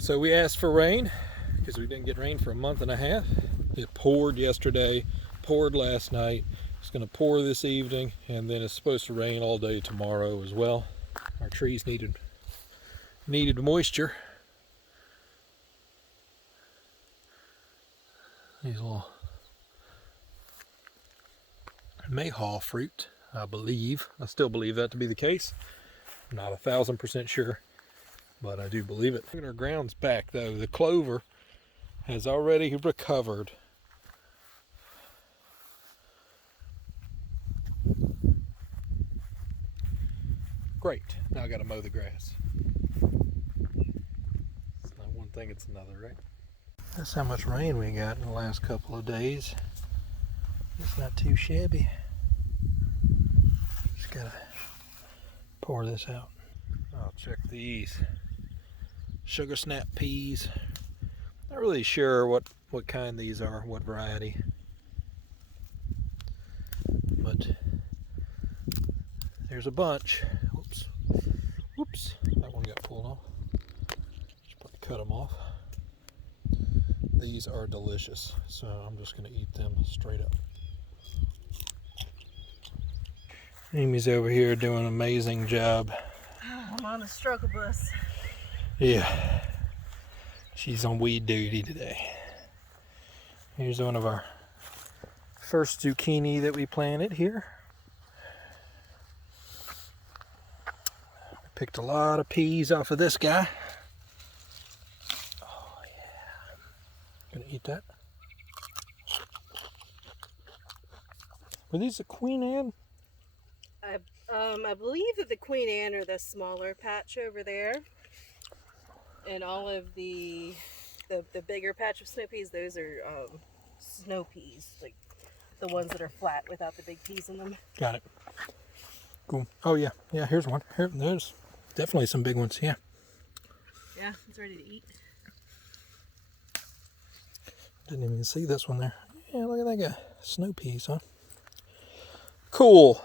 So we asked for rain because we didn't get rain for a month and a half. It poured yesterday, poured last night. It's going to pour this evening, and then it's supposed to rain all day tomorrow as well. Our trees needed moisture. These little mayhaw fruit, I still believe that to be the case. I'm not 1,000% sure, but I do believe it. Look at our grounds back though. The clover has already recovered. Great. Now I got to mow the grass. It's not one thing, it's another, right? That's how much rain we got in the last couple of days. It's not too shabby. Just gotta pour this out. I'll check these sugar snap peas. Not really sure what kind these are, what variety. But there's a bunch. Whoops, that one got pulled off. Should probably cut them off. These are delicious, so I'm just going to eat them straight up. Amy's over here doing an amazing job. I'm on the struggle bus. Yeah, she's on weed duty today. Here's one of our first zucchini that we planted here. Picked a lot of peas off of this guy. Oh yeah. Gonna eat that. Were these the Queen Anne? I believe that the Queen Anne are the smaller patch over there. And all of the bigger patch of snow peas, those are snow peas. Like the ones that are flat without the big peas in them. Got it. Cool. Oh yeah. Yeah, here's one. There's definitely some big ones, yeah. Yeah, it's ready to eat. Didn't even see this one there. Yeah, look at that guy. Snow peas, huh? Cool.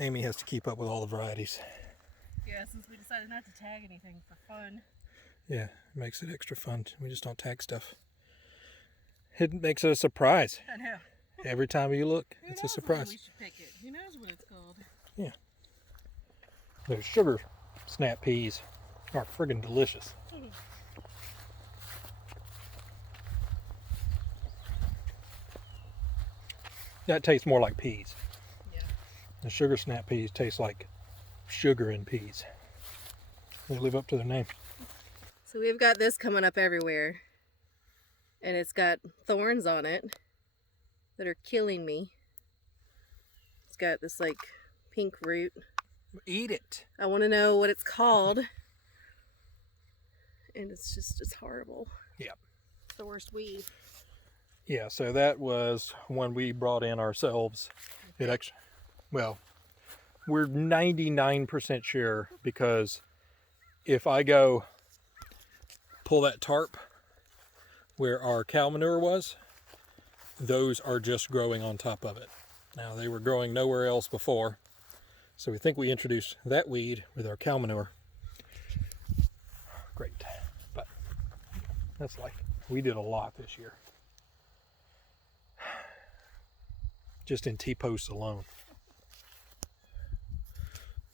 Amy has to keep up with all the varieties. Yeah, since we decided not to tag anything for fun. Yeah, it makes it extra fun. We just don't tag stuff. It makes it a surprise. I know. Every time you look, it's a surprise. We should pick it. Who knows what it's called? Yeah. Those sugar snap peas are friggin' delicious. That tastes more like peas. Yeah. The sugar snap peas taste like sugar and peas. They live up to their name. So we've got this coming up everywhere. And it's got thorns on it that are killing me. It's got this like pink root. Eat it. I want to know what it's called. And it's horrible. Yeah. It's the worst weed. Yeah, so that was one we brought in ourselves. It actually, well, we're 99% sure because if I go pull that tarp where our cow manure was, those are just growing on top of it. Now they were growing nowhere else before, so we think we introduced that weed with our cow manure. Great, but that's life. We did a lot this year. Just in T-posts alone.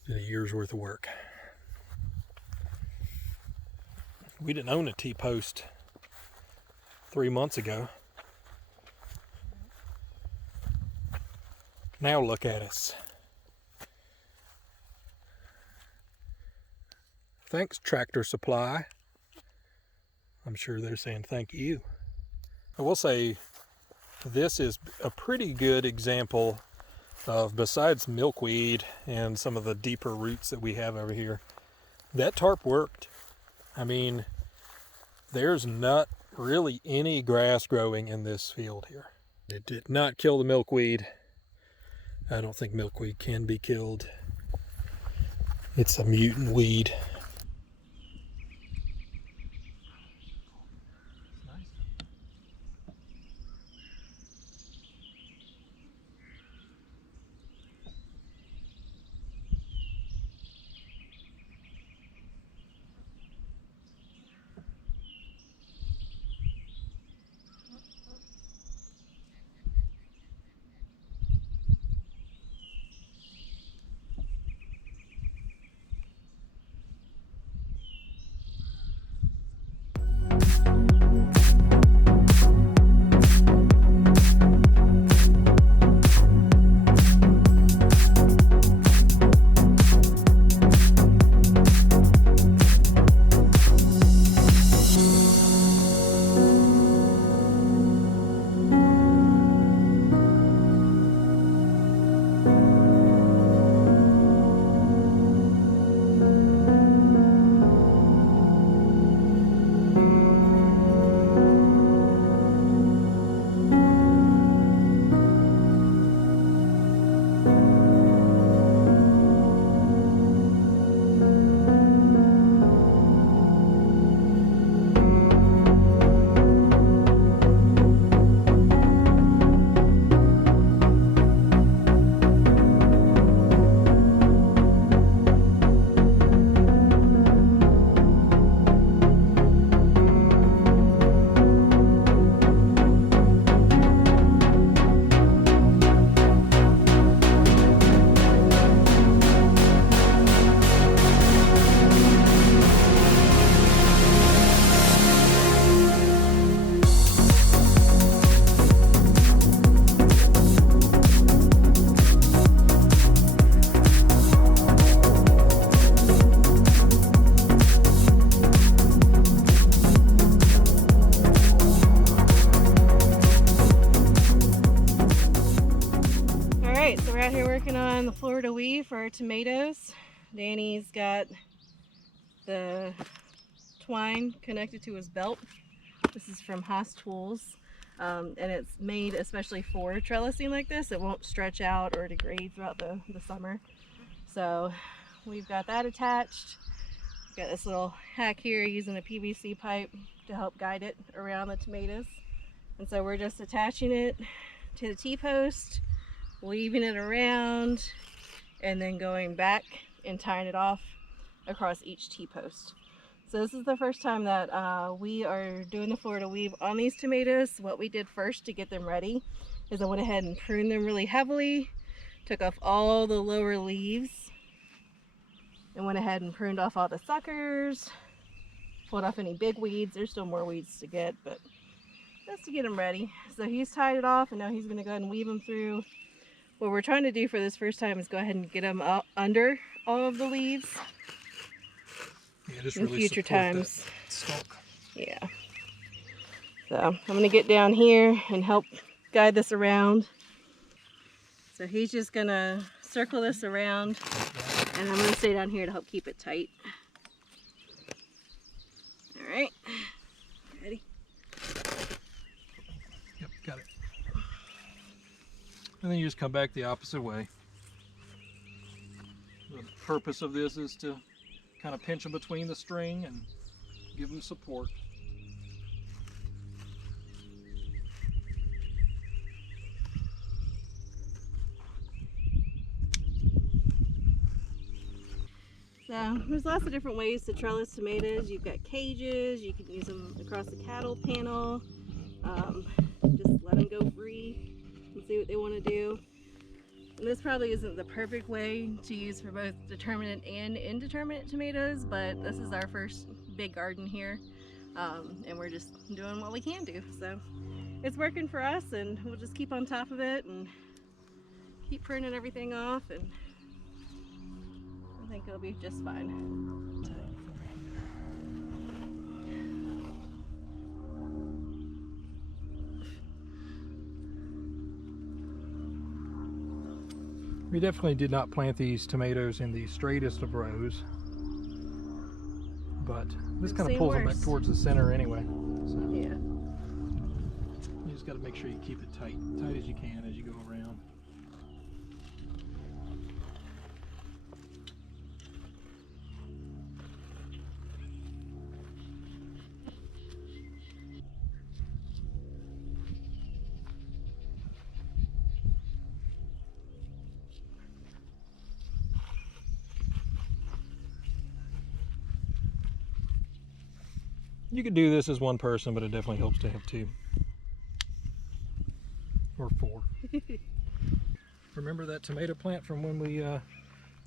Did a year's worth of work. We didn't own a T-post 3 months ago. Now look at us. Thanks, Tractor Supply. I'm sure they're saying thank you. I will say this is a pretty good example of, besides milkweed and some of the deeper roots that we have over here, that tarp worked. I mean, there's not really any grass growing in this field here. It did not kill the milkweed. I don't think milkweed can be killed. It's a mutant weed. Florida weave for our tomatoes. Danny's got the twine connected to his belt. This is from Haas Tools, and it's made especially for trellising like this. It won't stretch out or degrade throughout the summer. So we've got that attached. Got this little hack here using a PVC pipe to help guide it around the tomatoes. And so we're just attaching it to the T-post, weaving it around, and then going back and tying it off across each T-post. So this is the first time that we are doing the Florida weave on these tomatoes. What we did first to get them ready is I went ahead and pruned them really heavily, took off all the lower leaves, and went ahead and pruned off all the suckers, pulled off any big weeds. There's still more weeds to get, but just to get them ready. So he's tied it off, and now he's going to go ahead and weave them through. What we're trying to do for this first time is go ahead and get them up under all of the leaves. Yeah, just in really future times. That stalk. Yeah. So I'm going to get down here and help guide this around. So he's just going to circle this around, and I'm going to stay down here to help keep it tight. All right. Ready? Yep, got it. And then you just come back the opposite way. The purpose of this is to kind of pinch them between the string and give them support. So there's lots of different ways to trellis tomatoes. You've got cages, you can use them across the cattle panel. Just let them go free and see what they want to do. And this probably isn't the perfect way to use for both determinate and indeterminate tomatoes, but this is our first big garden here, and we're just doing what we can do. So it's working for us, and we'll just keep on top of it and keep pruning everything off, and I think it'll be just fine. We definitely did not plant these tomatoes in the straightest of rows, but this kind of pulls them back towards the center anyway. So yeah. You just got to make sure you keep it tight as you can as you go around. You could do this as one person, but it definitely helps to have two or four. Remember that tomato plant from when we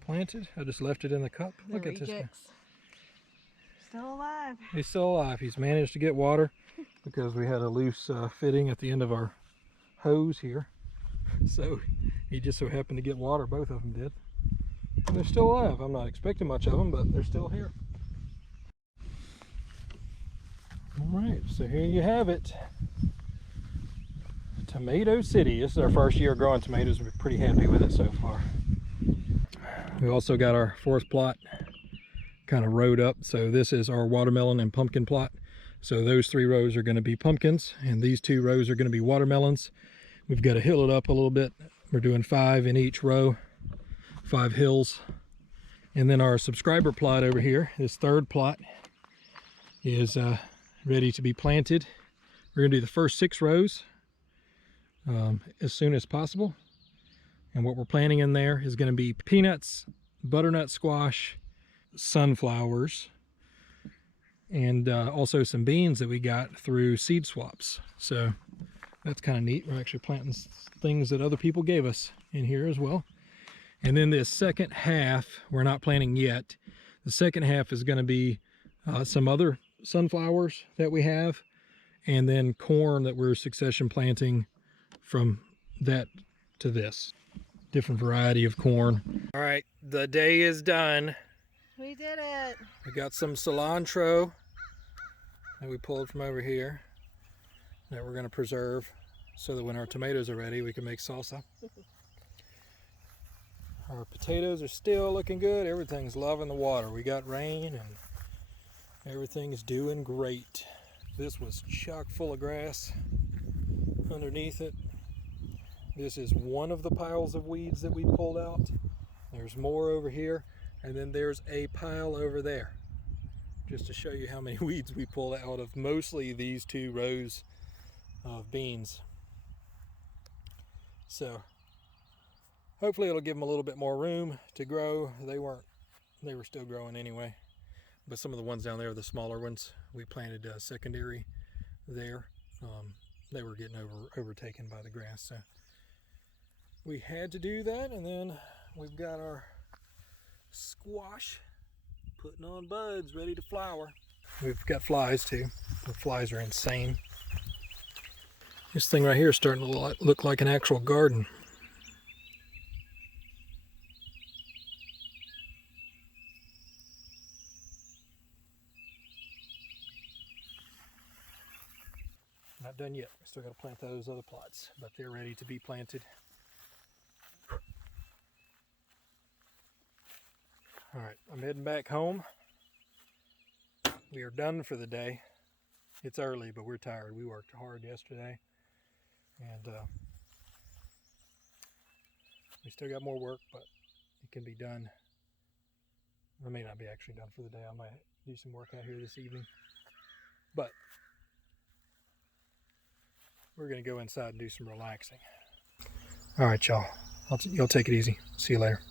planted? I just left it in the cup. Look at this guy. Still alive. He's still alive. He's managed to get water because we had a loose fitting at the end of our hose here. So he just so happened to get water. Both of them did. And they're still alive. I'm not expecting much of them, but they're still here. All right, so here you have it. Tomato City. This is our first year growing tomatoes. We're pretty happy with it so far. We also got our fourth plot kind of rowed up. So this is our watermelon and pumpkin plot. So those 3 rows are going to be pumpkins, and these 2 rows are going to be watermelons. We've got to hill it up a little bit. We're doing 5 in each row, 5 hills. And then our subscriber plot over here, this 3rd plot, is ready to be planted. We're going to do the first 6 rows as soon as possible. And what we're planting in there is going to be peanuts, butternut squash, sunflowers, and also some beans that we got through seed swaps. So that's kind of neat. We're actually planting things that other people gave us in here as well. And then this second half, we're not planting yet. The second half is going to be some other sunflowers that we have, and then corn that we're succession planting from that to this. Different variety of corn. All right, the day is done. We did it. We got some cilantro that we pulled from over here that we're going to preserve so that when our tomatoes are ready we can make salsa. Our potatoes are still looking good. Everything's loving the water. We got rain and everything's doing great. This was chock full of grass underneath it. This is one of the piles of weeds that we pulled out. There's more over here, and then there's a pile over there. Just to show you how many weeds we pulled out of mostly these 2 rows of beans. So hopefully it'll give them a little bit more room to grow. They were still growing anyway. But some of the ones down there, the smaller ones, we planted secondary there. They were getting overtaken by the grass. So we had to do that, and then we've got our squash putting on buds, ready to flower. We've got flies too. The flies are insane. This thing right here is starting to look like an actual garden. Not done yet. We still got to plant those other plots, but they're ready to be planted. All right, I'm heading back home. We are done for the day. It's early, but we're tired. We worked hard yesterday, and we still got more work, but it can be done. It may not be actually done for the day. I might do some work out here this evening, but we're going to go inside and do some relaxing. All right, y'all. Y'all take it easy. See you later.